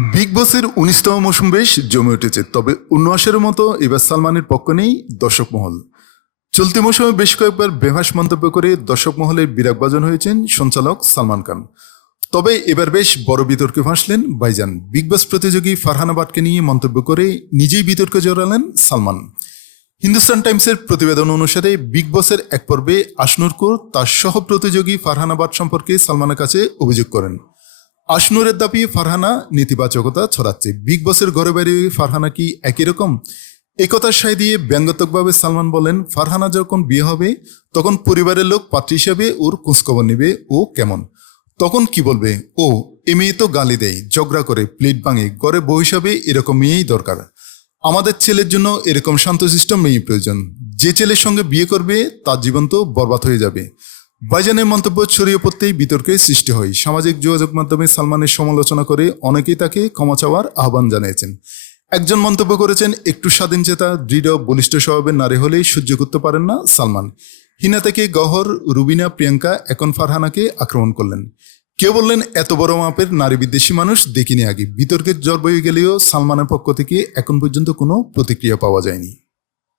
Big বসের উনিশতম মৌসুম বেশ জমে উঠেছে, তবে উনআশের মতো এবার সালমানের পক্ষ নেই দর্শক মহল। চলতি মৌসুমে বেশ কয়েকবার বেভাস মন্তব্য করে দর্শক মহলে বিরাগবাজন হয়েছেন সঞ্চালক সালমান খান। তবে এবার বেশ বড় বিতর্কে ফাঁসলেন বাইজান বিগ বস প্রতিযোগী ফারহানা বাটকে নিয়ে মন্তব্য করে নিজেই বিতর্কে জড়ালেন সালমান। হিন্দুস্তান টাইমসের প্রতিবেদন অনুসারে বিগ বসের এক পর্বে আশনুর কৌর তার সহ প্রতিযোগী ফারহানা বাট সম্পর্কে সালমানের কাছে অভিযোগ করেন। আশনুরের দাবি ফারহানা নেতিবাচকতা ছড়াচ্ছে। বিগ বসের ঘরে বাইরে ফারহানা কি একই রকম? একথার সায় দিয়ে ব্যঙ্গাত্মকভাবে সালমান বলেন, ফারহানা যখন বিয়ে হবে, তখন পরিবারের লোক পাত্রী হিসাবে ওর খোঁজখবর নেবে ও কেমন? তখন কি বলবে? ও, এ মেয়ে তো গালি দেয়, ঝগড়া করে, প্লেট ভাঙে, ঘরে বউ হিসাবে এরকম মেয়েই দরকার। আমাদের ছেলের জন্য এরকম শান্তশিষ্ট মেয়ে প্রয়োজন। যে ছেলের সঙ্গে বিয়ে করবে, তার জীবন তো বরবাদ হয়ে যাবে। বাইজানের মন্তব্য ছড়িয়ে পড়তেই বিতর্কের সৃষ্টি হয়। সামাজিক যোগাযোগ মাধ্যমে সালমানের সমালোচনা করে অনেকেই তাকে ক্ষমা চাওয়ার আহ্বান জানিয়েছেন। একজন মন্তব্য করেছেন, একটু স্বাধীন চেতা, দৃঢ়, বলিষ্ঠ স্বভাবের নারী হলেই সহ্য করতে পারেন না সালমান। হিনা থেকে গহর, রুবিনা, প্রিয়াঙ্কা এখন ফারহানাকে আক্রমণ করলেন। কেউ বললেন, এত বড় মাপের নারী বিদ্বেষী মানুষ দেখিনি আগে। বিতর্কের জ্বর বয়ে গেলেও সালমানের পক্ষ থেকে এখন পর্যন্ত কোনো প্রতিক্রিয়া পাওয়া যায়নি।